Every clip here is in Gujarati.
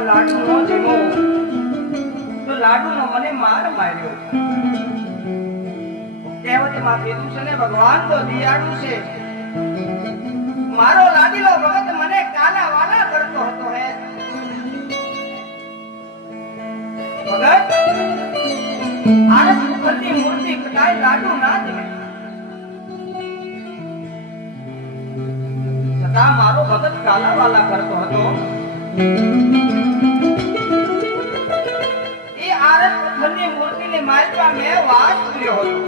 એના લાડુનો જીમો તો લાડુનો મને માર માર્યો. કહેવતમાં કીધું છે ને, ભગવાન તો દિયાળુ છે. મારો લાડીલો ભગત મને કાલા વાલા કરતો હતો હે. ભગત આરસ ઉપરની મૂર્તિ કટાઈ લાડુ ના જમે છતાં મારો ભગત કાલા વાલા કરતો હતો. આરસ મૂર્તિને માલપા મેં વાસ કર્યો હતો.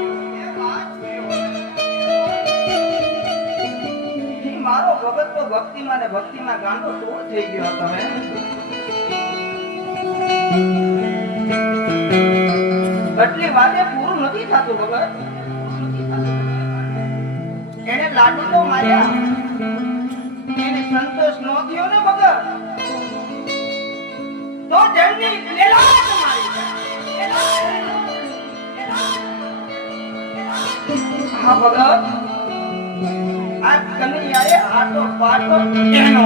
મારો ભગત તો ભક્તિમાં ને ભક્તિમાં ગાંડો તોડ થઈ ગયો હતો એટલી વાતે પૂરું નથી થતું, ભગત. એને લાડુ તો માર્યા. એને સંતોષ નો થયો ને, ભગત. તો જણની લેલાટ હા, ભગત. આ કનૈયાએ આટો પાટો એનો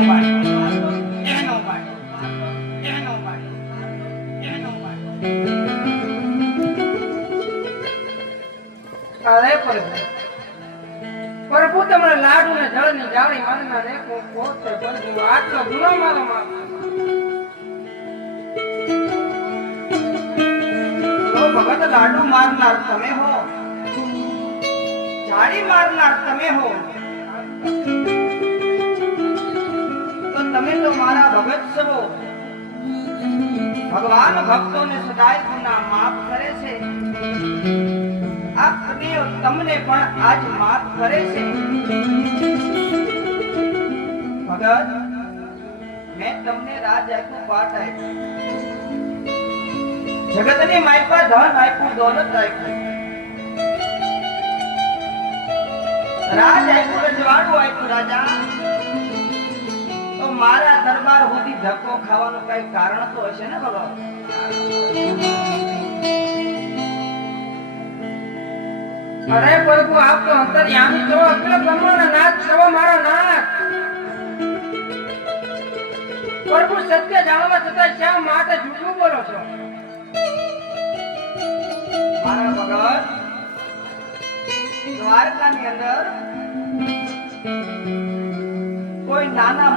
પ્રભુ પ્રભુ તમને લાડુ ને જળની જાળી મારના રે કો પોતે પ્રભુ, આટલો ગુનો મારો માં તો લાડુ મારનાર તમે હો. જાળી મારનાર તમે હો. તો તમે તો મારા ભગત છો. ભગવાન ભક્તોને સદાય ગુના માફ કરે છે. આ કદીઓ તમને પણ આજ માફ કરે છે. ભગત, મેં તમને રાજ આપ્યું, પાઠ આપ્યું. જગતની માયપા ધન આપ્યું, દોલત આપ્યું. રાજ અરે પ્રભુ, આપ તો અંતર્યામી છો અખિલ બ્રહ્માંડ નાથ છો, મારા નાથ. પ્રભુ, સત્ય જાણવા છતાં શા માટે જૂઠું બોલો છો? મારા ભગત દ્વારકાની અંદર કોઈ નાના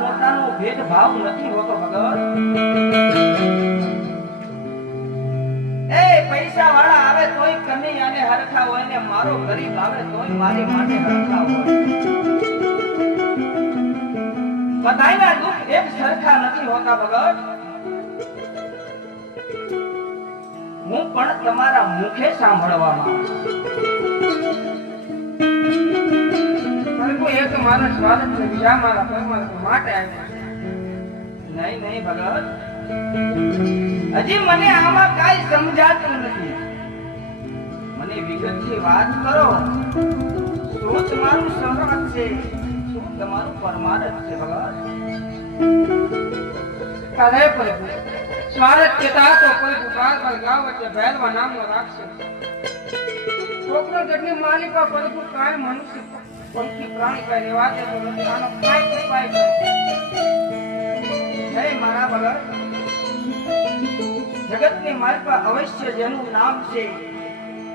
હરખા નથી હોતા ભગત હું પણ તમારા મુખે સાંભળવા માંગુ એક મારા છે, બીજા મારા પરમાત્મા માટે આવ્યા નહીં નહીં ભગત હજી મને આમાં કાઈ સમજાતું નથી. મને વિગતથી વાત કરો. શું તમારું સહમત છે. શું તમારું પરમાર્થ છે ભગત અરે પ્રભુ સ્વાગત કેતા તો કોઈ દુકાન પર ગાવ વચ્ચે ભેલવા નામનો રાખશે કોકનો જટની માલિકા પ્રભુ કાંઈ મનુષ્ય પંખી પ્રાણી કાંઈ રેવા દેતો નથી આનો કાંઈ ઉપાય કરે હે મારા ભગત જગતની પર અવશ્ય જેનું નામ છે,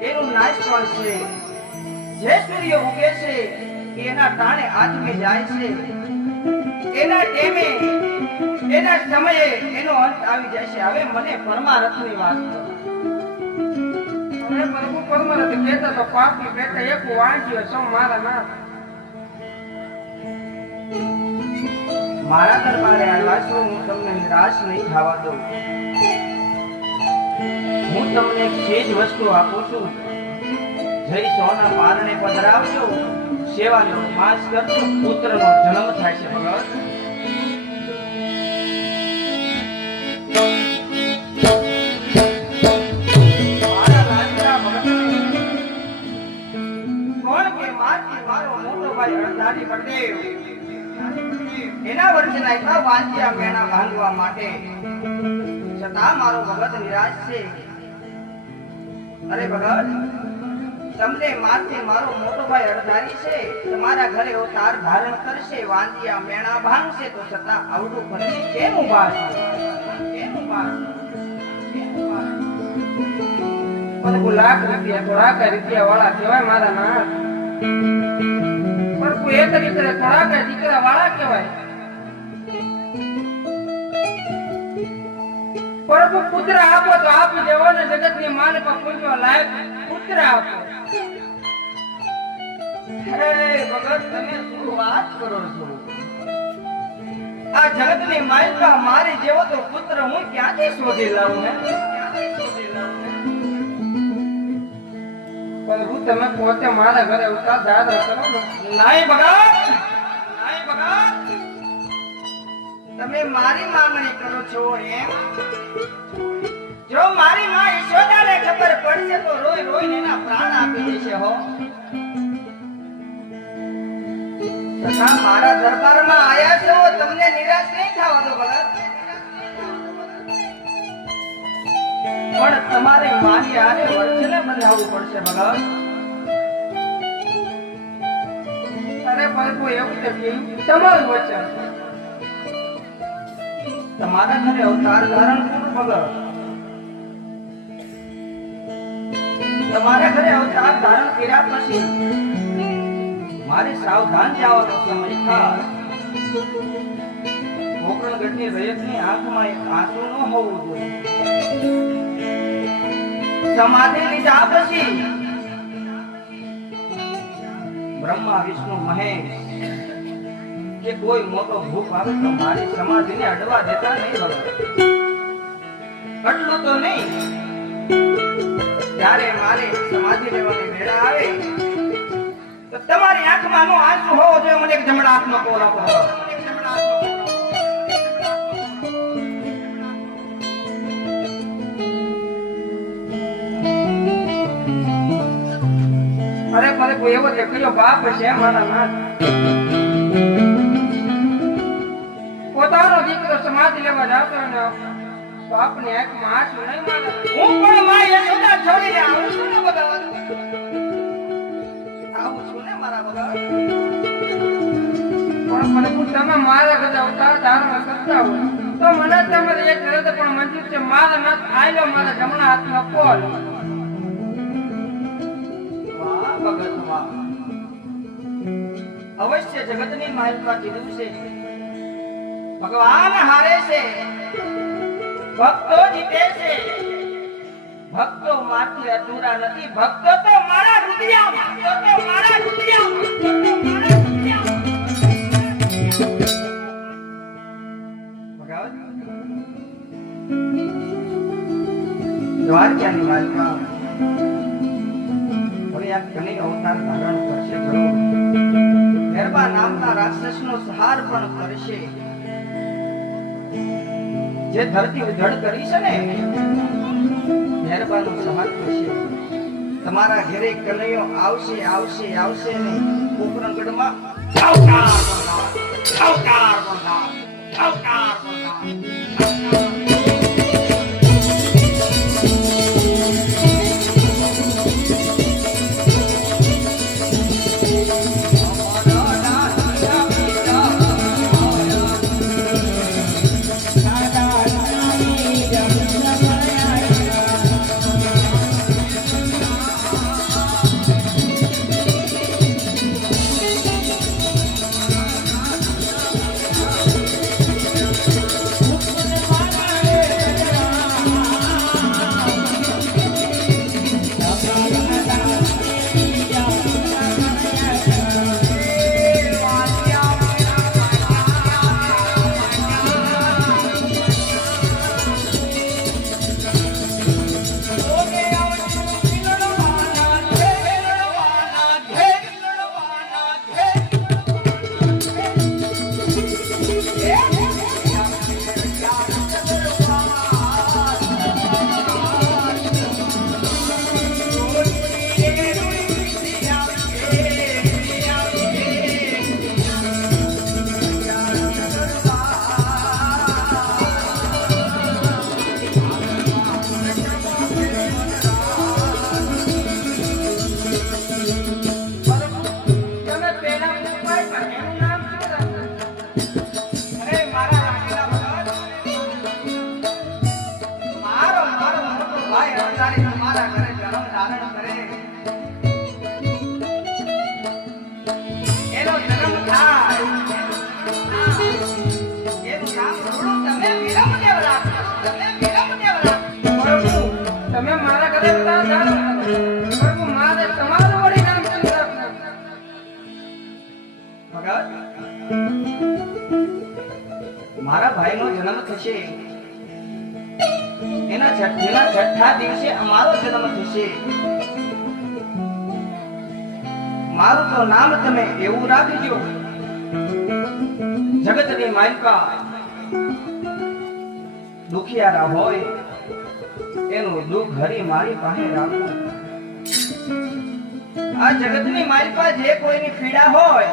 એનું નાશ છે. જે સૂર્ય ઉગે છે, એના ટાણે આથમે જાય છે. એના ટેમે એના સમયે એનો અંત આવી જશે. હવે મને પરમારથની વાત પ્રભુ પરમારથ કહેતા તો પાપની પેટે એક વાંચ્યો છો મારા નાથ. મારા દરબારે આવ્યા હું તમને નિરાશ નહીં થવા દઉં. હું તમને ચીજ વસ્તુ આપું છું. જય સોના પારણે પધરાવજો, સેવાનો માસ કરજો, પુત્રનો જન્મ થાય છે ભગત મારા મોટો ભાઈ અણધારી બળદેવ એના વર્ષના નાખ્યા વાંચ્યા મેણા ભાંગવા માટે. છતાં મારો ભગત નિરાશ છે. અરે ભગત, તમને માથે મારો મોટો ભાઈ અડધારી છે. તમારા ઘરે અવતાર ધારણ કરશે, વાંદિયા મેણા ભાંગશે, તો છતાં આવડું કરીને કેમ ઊભા કેમ ઊભા પણ લાખ રૂપિયા, થોડાક રૂપિયા વાળા કહેવાય મારા ના પણ કોઈ એક રીતે થોડાક દીકરા વાળા કહેવાય. પ્રભુ પુત્ર આપો તો આપ દેવો ને જગતની માન પર પૂજવા લાયક પુત્ર આપો. હે ભગત, તમે શું વાત કરો છો? આ જગતની માલિકા મારી જેવો તો પુત્ર હું ક્યાંથી શોધી લાવું ને? પણ? પ્રભુ તમે પોતે મારા ઘરે ઉતાર દાદા કરો નહીં ભગત! તમે મારી માંગણી કરો છો એમ? જો મારી માં યશોદાને ખબર પડશે તો રોઈ રોઈને એના પ્રાણ આપી દેશે હો. તથા મારા દરબારમાં આયા છો, તમને નિરાશ નહીં થવા દો ભગત પણ તમારે મારી આને વચને બંધાવવું પડશે ભગત અરે પ્રભુ એવું તમારું વચન. તમારા ઘરે અવતાર ધારણ કરું ભગત તમારા ઘરે અવતાર ધારણ કર્યા પછી મારે સાવધાન જવાનો સમય થાય ગોકર્ણગઢની રયતની આંખમાં એક આંસુ ન હોવું જોઈએ. સમાધિ લીધા પછી બ્રહ્મા, વિષ્ણુ, મહેશ કે કોઈ મોટો ભૂખ આવે તો મારી સમાધિને અડવા દેતા નહીં ભગવાન અટલો તો નહીં. જ્યારે મારે સમાધિ લેવાની વેળા આવે, તો તમારી આંખમાં નો આંસુ હોવો જોઈએ, મને એક જમણા હાથનો કોલ આપો. અરે, મારે કોઈ એવો એકલો બાપ છે મારા નાથ. પોતાનો દીકરો સમાધિ લેવા જાતો ને બાપની એક માસ નહીં માને હું પણ માં યશોદા છોડીને આવું છું ને બધા આવું છું ને મારા બધા મારા મારા આયલો, મારા જમણા હાથમાં કોલ. અવશ્ય જગતની માલિકા કીધું છે ભગવાન હારે છે. ભક્તો જીતે છે. ભક્તો માત્ર અધૂરા નથી. ભક્તો તો મારા રુદિયા ભક્તો તો દ્વારકાની માલમાં કની અવતાર કરશે. જરૂર ગરબા નામના સંહાર પણ કરશે. જે ધરતી ઉજળ કરી છે ને, મહેરબાનો સંહાર થશે તમારા ઘેરે કનૈયો આવશે આવશે આવશે ને ઉપરંગડમાં આવકાર આવકાર આવકાર. જન્મ થશે એના છઠ્ઠીના છઠ્ઠા દિવસે અમારો જન્મ થશે. મારું તો નામ તમે એવું રાખજો. જગતની માલિકા દુખિયારા હોય, એનું દુઃખ હરી મારી પાસે રાખવું આ જગતની માલિકા જે કોઈની પીડા હોય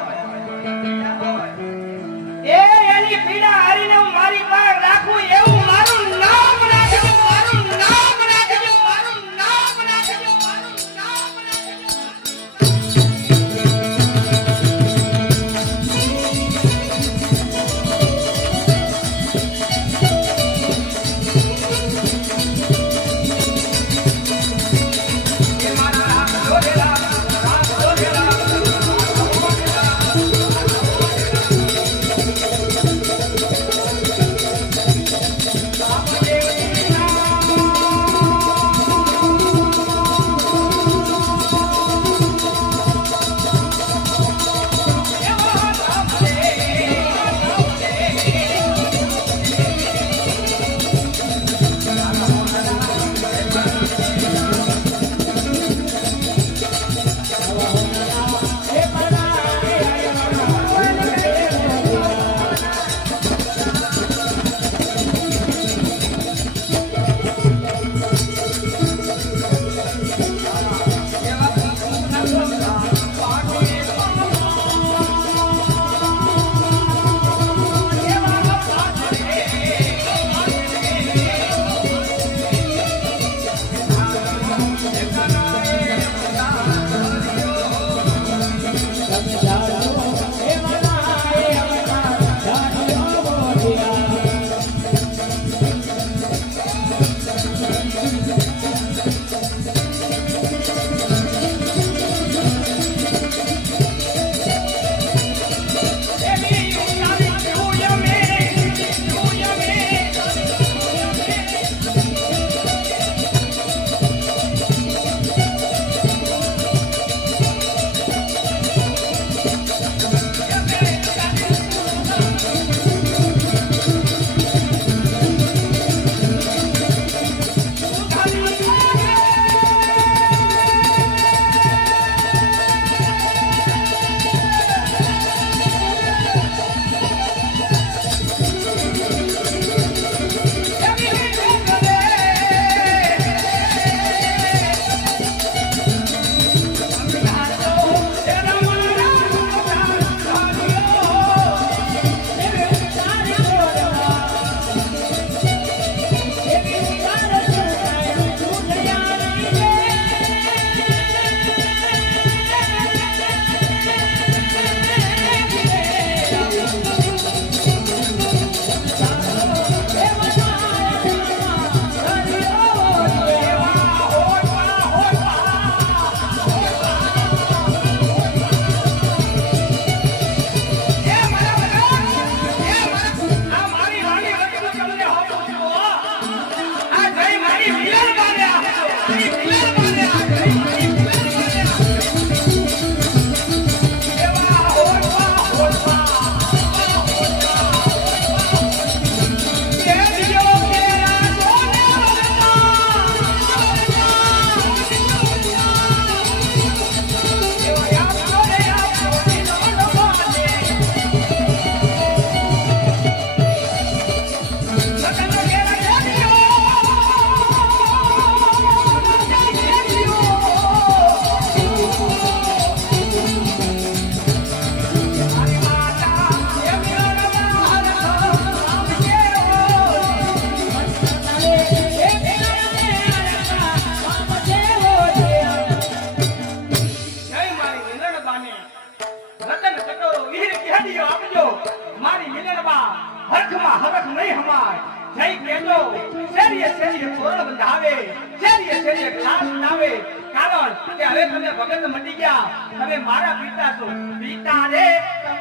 બંધાવે શેરીએ શેરીએ ગ્લાસ બનાવે કારણ કે હવે તમે ભગત મટી ગયા. તમે મારા પિતા છો. પિતા રે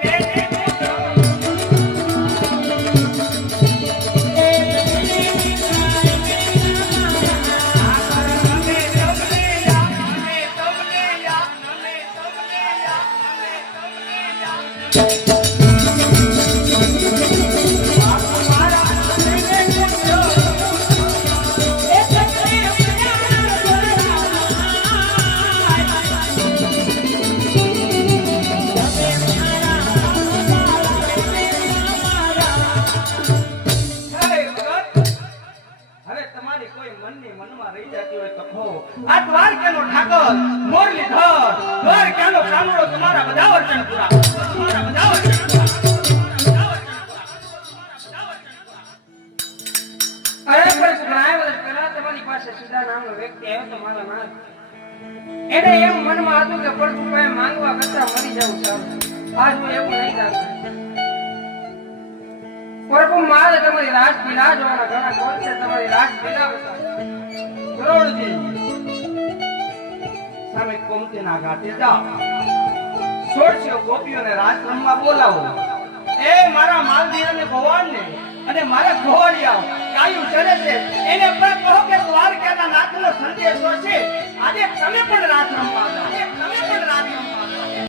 તમે સુધા નામનો વ્યક્તિ આવ્યો એને એમ મનમાં હતું કે પડતું પાસે માંગવા કરતા મરી જવું સારું આજ હું એવું નહીં કરતો પ્રભુ મારે તમારી રાસ બિરાજવાના ઘણા કોણ છે? તમારી રાસ બિરાવતા કરોડજી સામે કોમતીના ઘાટે જાઓ. સોળસો ગોપીઓને રાસ રમવા બોલાવો. એ મારા માલધી અને ભગવાનને અને મારા ગોવાળિયાઓ ગાયું ચડે છે. એને પણ કહો કે દ્વારકાના નાથનો સંદેશો છે. આજે તમે પણ રાત રમવા જાઓ